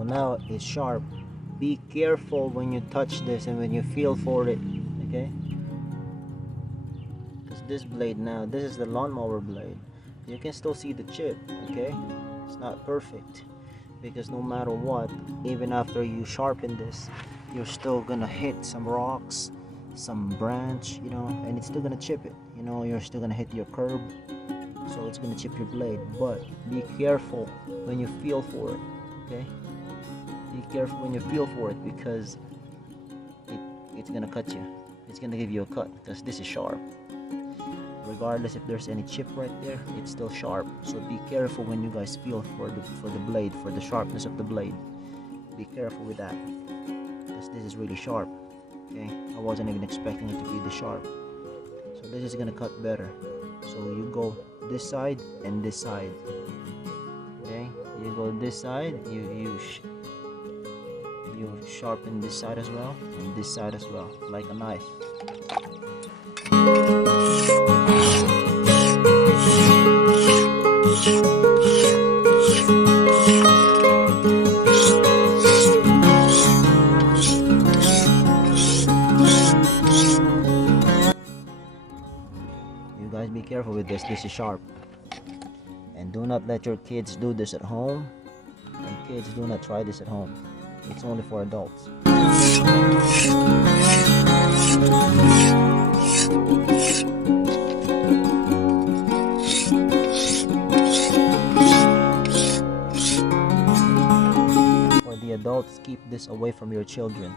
So now it's sharp. Be careful when you touch this and when you feel for it, okay? Because this blade now, this is the lawnmower blade. You can still see the chip, okay? It's not perfect because no matter what, even after you sharpen this, you're still gonna hit some rocks, some branch, you know, and it's still gonna chip it. You know, you're still gonna hit your curb, so it's gonna chip your blade. But be careful when you feel for it, okay? Be careful when you feel for it because it's gonna cut you. It's gonna give you a cut because this is sharp. Regardless if there's any chip right there, it's still sharp. So be careful when you guys feel for the blade, for the sharpness of the blade. Be careful with that because this is really sharp. Okay, I wasn't even expecting it to be this sharp. So this is gonna cut better. So you go this side and this side. Okay, you go this side. You sharpen this side as well and this side as well, like a knife. You guys be careful with this. This is sharp. And do not let your kids do this at home. And kids, do not try this at home. It's only for adults. For the adults, keep this away from your children.